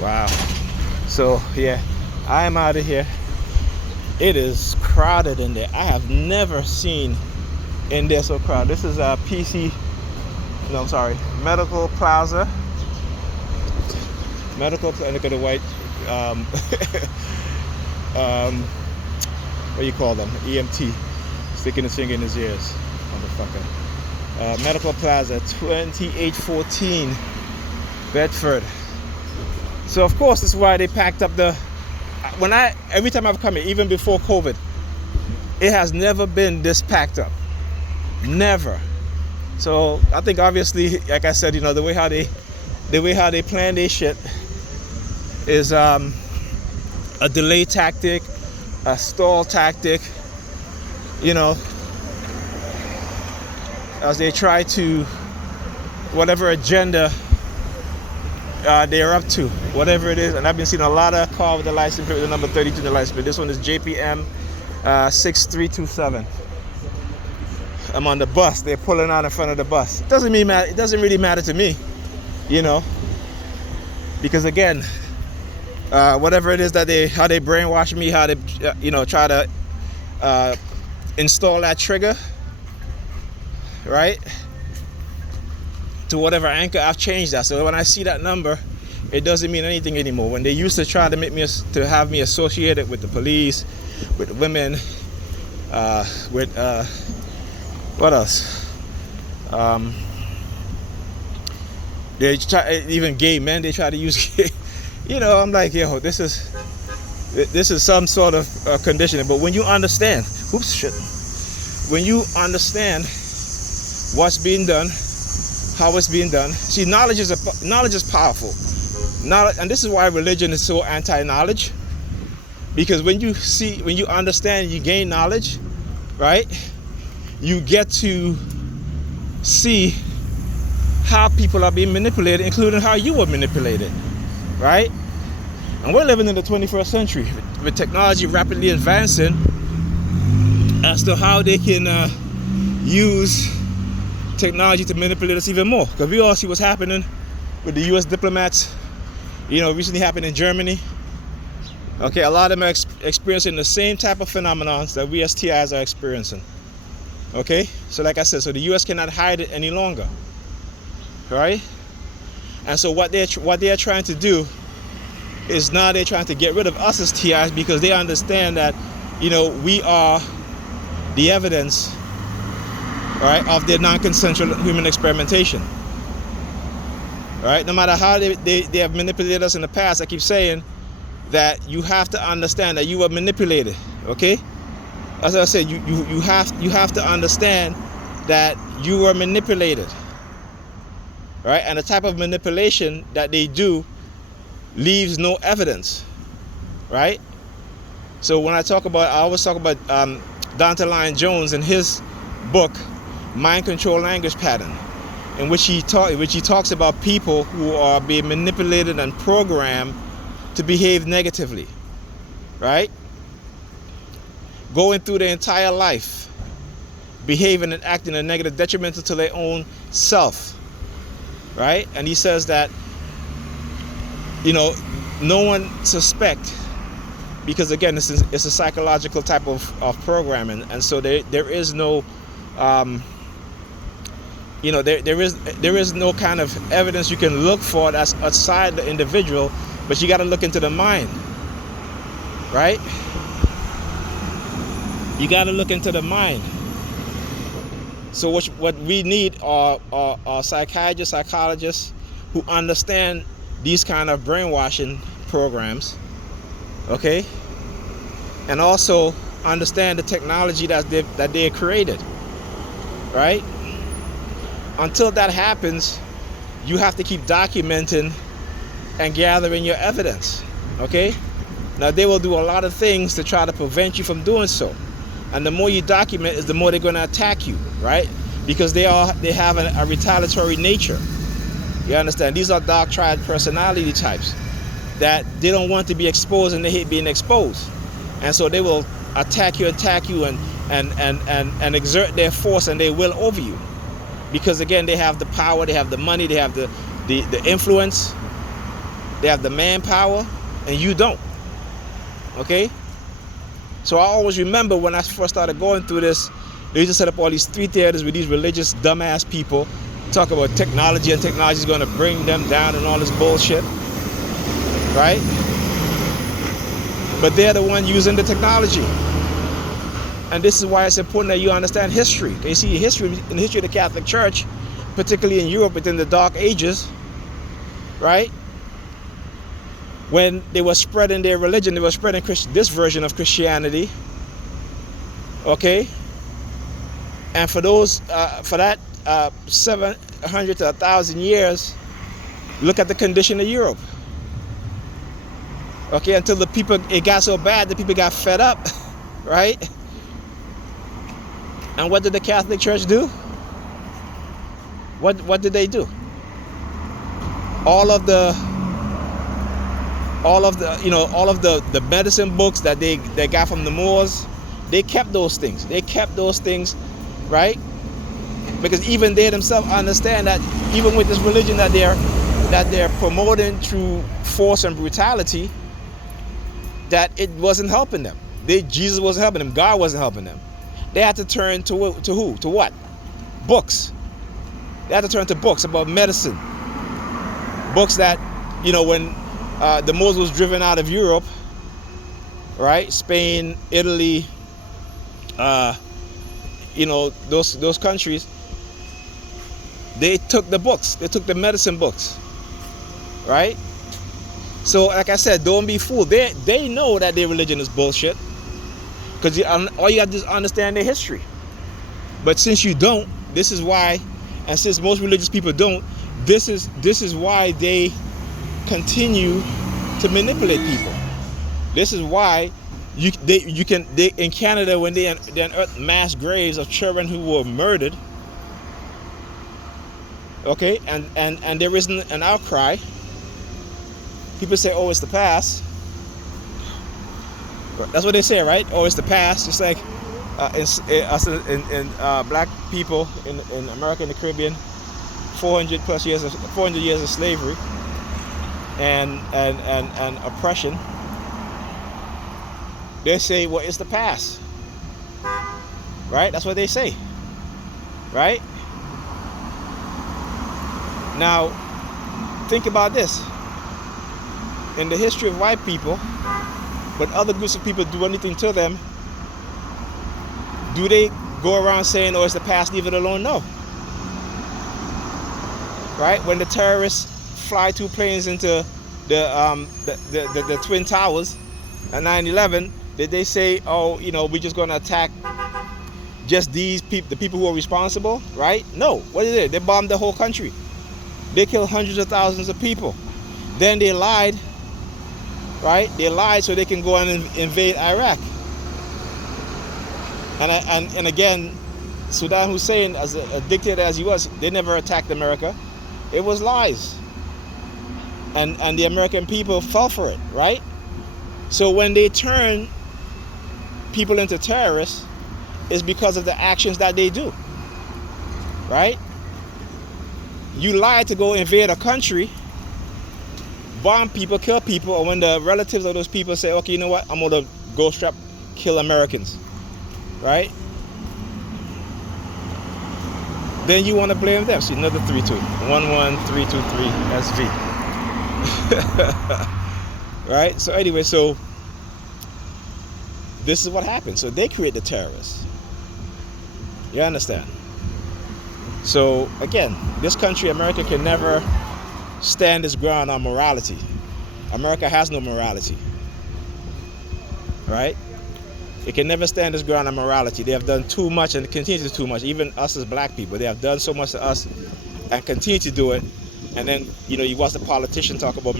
Wow. So yeah, I am out of here. It is crowded in there. I have never seen in there so crowded. This is a PC. No, I'm sorry. Medical Plaza. Look at the white. What do you call them? EMT. Sticking his finger in his ears. Motherfucker. Medical Plaza, 2814 Bedford. So of course this is why they packed up the. Every time I've come here, even before COVID, it has never been this packed up. Never. So I think obviously, like I said, the way how they plan their shit is a delay tactic, a stall tactic, as they try to whatever agenda they're up to, whatever it is. And I've been seeing a lot of cars with the license plate, with the number 32 in the license plate. This one is JPM 6327. I'm on the bus. They're pulling out in front of the bus. It doesn't really matter to me, because again, whatever it is that how they brainwash me, how they try to install that trigger, right, to whatever anchor. I've changed that. So when I see that number, it doesn't mean anything anymore. When they used to try to have me associated with the police, with women, with what else? They try, even gay men. They try to use gay. I'm like, yo, this is some sort of conditioning. But when you understand, when you understand what's being done, how it's being done. See, knowledge is powerful. Knowledge, and this is why religion is so anti-knowledge. Because when you understand, you gain knowledge, right? You get to see how people are being manipulated, including how you were manipulated, right? And we're living in the 21st century with technology rapidly advancing as to how they can use technology to manipulate us even more. Because we all see what's happening with the U.S. diplomats. Recently happened in Germany. Okay, a lot of them are experiencing the same type of phenomenons that we as TIs are experiencing. Okay, so like I said, so the U.S. cannot hide it any longer, right? And so what they're trying to do is now they're trying to get rid of us as TIs, because they understand that we are the evidence, right, of their non-consensual human experimentation. Right? No matter how they have manipulated us in the past, I keep saying that you have to understand that you were manipulated. Okay? As I said, you have to understand that you were manipulated. Right? And the type of manipulation that they do leaves no evidence. Right? So when I always talk about Dante Lyon Jones in his book, Mind Control Language Pattern, in which he talks about people who are being manipulated and programmed to behave negatively, right? Going through their entire life, behaving and acting in a negative, detrimental to their own self, right? And he says that, no one suspect, because again, it's a psychological type of programming, and so there is no there is no kind of evidence you can look for that's outside the individual, but you got to look into the mind, right? You got to look into the mind. So what we need are psychiatrists, psychologists who understand these kind of brainwashing programs, okay, and also understand the technology that they created, right? Until that happens, you have to keep documenting and gathering your evidence, okay? Now, they will do a lot of things to try to prevent you from doing so. And the more you document is the more they're going to attack you, right? Because they have a retaliatory nature. You understand? These are dark triad personality types that they don't want to be exposed, and they hate being exposed. And so they will attack you and exert their force and their will over you. Because again, they have the power, they have the money, they have the influence, They have the manpower, and you don't. Okay? So I always remember when I first started going through this, they used to set up all these street theaters with these religious dumbass people, talk about technology, and technology is going to bring them down and all this bullshit. Right? But they're the one using the technology. And this is why it's important that you understand history. You see, history in the history of the Catholic Church, particularly in Europe within the Dark Ages, right? When they were spreading their religion, they were spreading this version of Christianity. Okay? And for that 700 to 1,000 years, look at the condition of Europe. Okay, until it got so bad that people got fed up, right? And what did the Catholic Church do? What did they do? All of the medicine books that they got from the Moors, they kept those things. They kept those things, right? Because even they themselves understand that even with this religion that they're promoting through force and brutality, that it wasn't helping them. Jesus wasn't helping them. God wasn't helping them. They had to turn to who? To what? Books. They had to turn to books about medicine. Books that, when the Moors was driven out of Europe, right? Spain, Italy, those countries, they took the books. They took the medicine books, right? So, like I said, don't be fooled. They know that their religion is bullshit, because all you have to do is understand their history. But since you don't, this is why, and since most religious people don't, this is why they continue to manipulate people. This is why they in Canada, when they unearthed mass graves of children who were murdered, okay, and there isn't an outcry. People say, oh, it's the past. That's what they say, right? Oh, it's the past. Just like in black people in America and the Caribbean, 400 years of slavery and oppression. They say, well, it's the past. Right? That's what they say. Right? Now, think about this. In the history of white people, when other groups of people do anything to them, do they go around saying, oh, it's the past, leave it alone? No. Right? When the terrorists fly 2 planes into the Twin Towers at 9/11, did they say, oh, we're just going to attack just these people, the people who are responsible? Right? No. What did they do? They bombed the whole country. They killed hundreds of thousands of people. Then they lied. Right? They lied so they can go and invade Iraq. And again, Saddam Hussein, as a dictator as he was, they never attacked America. It was lies. And the American people fell for it, right? So when they turn people into terrorists, it's because of the actions that they do. Right? You lied to go invade a country, bomb people, kill people, or when the relatives of those people say, okay, you know what, I'm going to go strap, kill Americans, right? Then you want to blame them. See, another 3-2. 11323 SV. Right? So anyway, so this is what happened. So they create the terrorists. You understand? So again, this country, America, can never stand its ground on morality. America has no morality. Right? It can never stand its ground on morality. They have done too much and continue to do too much. Even us as black people, they have done so much to us and continue to do it. And then, you watch the politicians talk about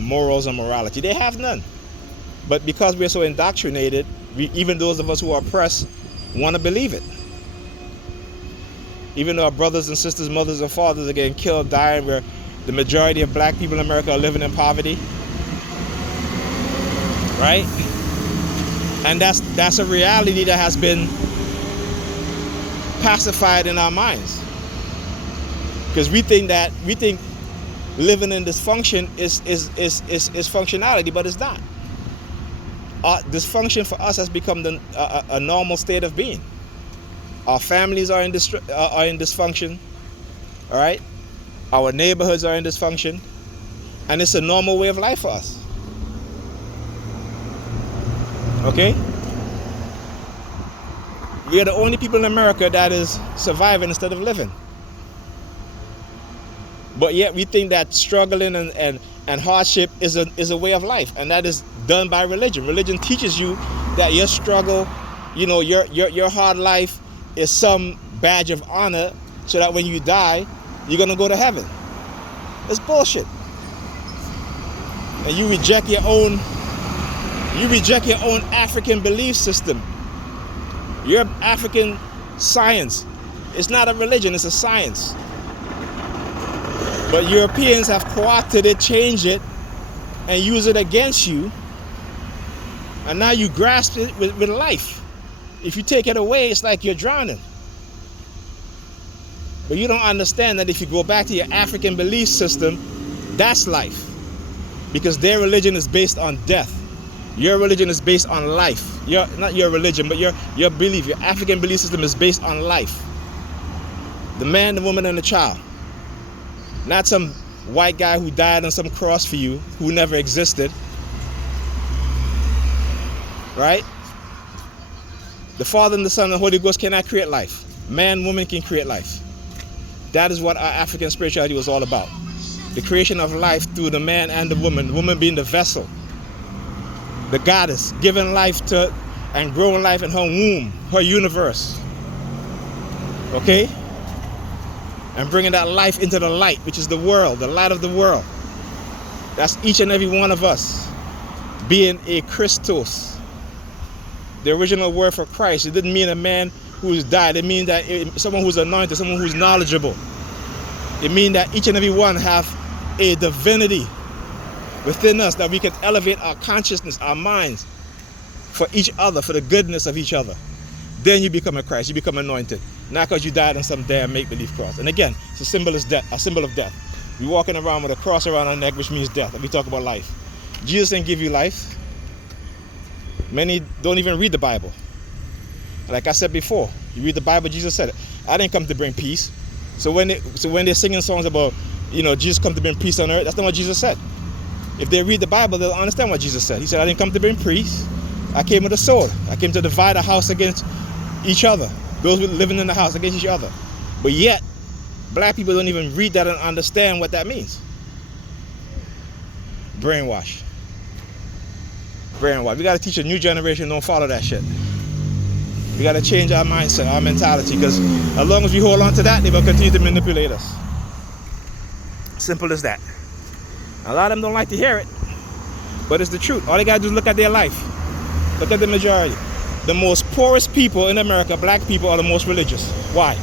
morals and morality. They have none. But because we're so indoctrinated, even those of us who are oppressed want to believe it. Even though our brothers and sisters, mothers and fathers are getting killed, dying, where the majority of black people in America are living in poverty. Right? And that's a reality that has been pacified in our minds. Because we think living in dysfunction is functionality, but it's not. Dysfunction for us has become a normal state of being. Our families are in dysfunction. All right, our neighborhoods are in dysfunction, and it's a normal way of life for us. Okay, we are the only people in America that is surviving instead of living. But yet we think that struggling and hardship is a way of life, and that is done by religion. Religion teaches you that your struggle, your hard life is some badge of honor, so that when you die, you're gonna go to heaven. It's bullshit. And you reject your own African belief system. Your African science. It's not a religion, it's a science. But Europeans have co-opted it, changed it, and use it against you. And now you grasp it with life. If you take it away, it's like you're drowning. But you don't understand that if you go back to your African belief system, that's life. Because their religion is based on death. Your religion is based on life. Not your religion, but your belief. Your African belief system is based on life. The man, the woman, and the child. Not some white guy who died on some cross for you, who never existed. Right? The Father and the Son and the Holy Ghost cannot create life. Man, woman can create life. That is what our African spirituality was all about. The creation of life through the man and the woman being the vessel. The goddess, giving life to and growing life in her womb, her universe. Okay? And bringing that life into the light, which is the world, the light of the world. That's each and every one of us being a Christos. The original word for Christ, it didn't mean a man who's died. It means that someone who's anointed, someone who's knowledgeable. It means that each and every one have a divinity within us, that we can elevate our consciousness, our minds, for each other, for the goodness of each other. Then you become a Christ, you become anointed. Not because you died on some damn make-believe cross. And again, it's a symbol of death. We're walking around with a cross around our neck, which means death. And we talk about life. Jesus didn't give you life. Many don't even read the Bible. Like I said before, you read the Bible, Jesus said it. I didn't come to bring peace. So when they're singing songs about, Jesus come to bring peace on earth, that's not what Jesus said. If they read the Bible, they'll understand what Jesus said. He said, I didn't come to bring peace. I came with a sword. I came to divide a house against each other. Those living in the house against each other. But yet, black people don't even read that and understand what that means. Brainwash. We got to teach a new generation, don't follow that shit. We got to change our mindset, our mentality, because as long as we hold on to that, they will continue to manipulate us. Simple as that. A lot of them don't like to hear it, but it's the truth. All they got to do is look at their life. Look at the majority. The most poorest people in America, black people, are the most religious. Why?